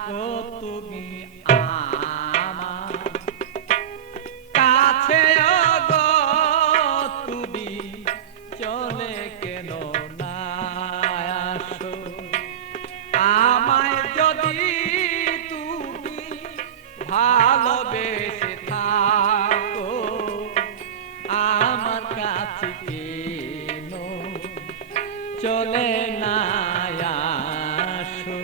থাকো তুমি আমার কাছে গো, তুমি চলে কেন না আসো? আমায় যদি তুমি ভালোবেসে থাকো, আমার কাছে কেন চলে না আসো?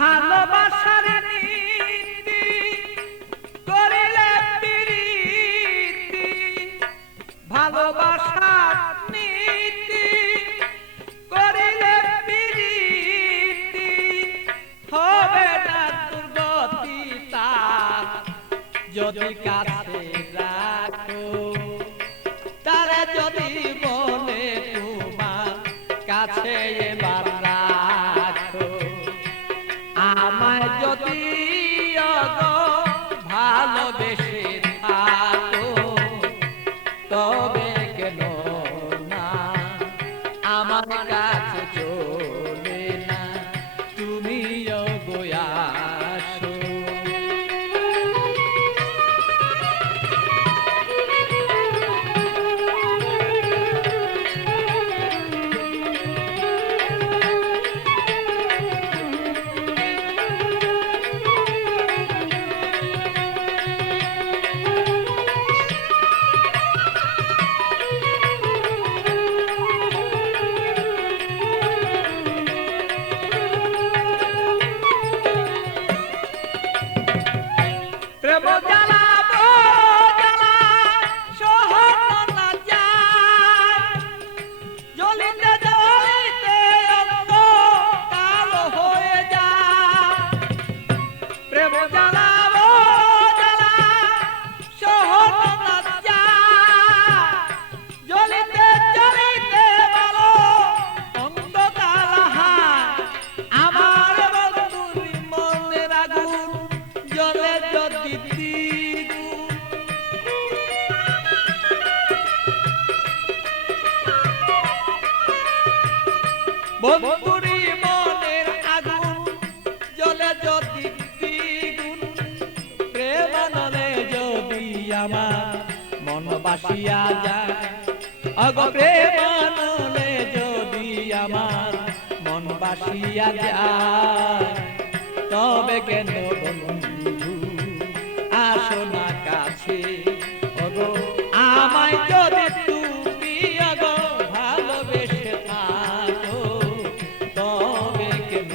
ভালোবাসার নীতি করিলে প্রীতি, ভালোবাসার নীতি করিলে প্রীতি, হবে না দুর্গতি তার যদি কাছে রাখো। তারে যদি বলে তোমার কাছে এবার রাখো, আমায় যদি ভালোবেসে থাকো, তবে কেন না আমার কাছে চলে না তুমি আসো? প্রেম জ্বালা জ্বালা সহন না যায়, জ্বলিতে জ্বলিতে অঙ্গ কালো হয়ে যায়। প্রেম জ্বালা জ্বালা সহন না যায়, জ্বলিতে জ্বলিতে বলো অন্ধকার হয়। আমার বন্ধুর মনের আগুন জ্বলে যদি দ্বিগুণ, বন্ধুরি মনের আগুন জ্বলে যদি দ্বিগুণ, প্রেমানলে যদি আমার মন বাসিয়া যায়, অগ প্রেমানলে যদি আমার মন বাসিয়া যায়, তবে কেন বন্ধু আসো না কাছে? ওগো আমায় যদি তুমি ওগো ভালোবেসে থাকো, তবে কেন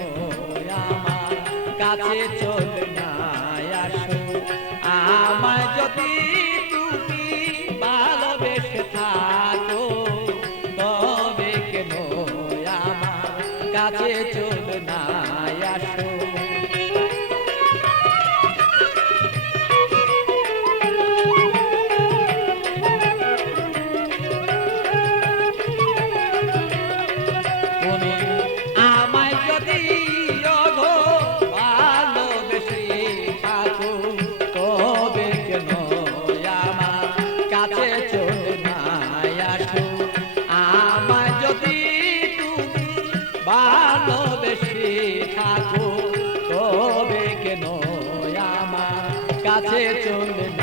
আমার কাছে চলে না আসো? আমায় যদি তুমি ভালোবেসে থাকো, তবে কেন আমার কাছে চলে না আসো? তুমি আমায় যদি ওগো ভালোবেসে থাকো, তবে কেন আমার কাছে চলে না আসো? আমায় যদি তুমি ভালোবেসে থাকো, তবে কেন আমার কাছে চলে না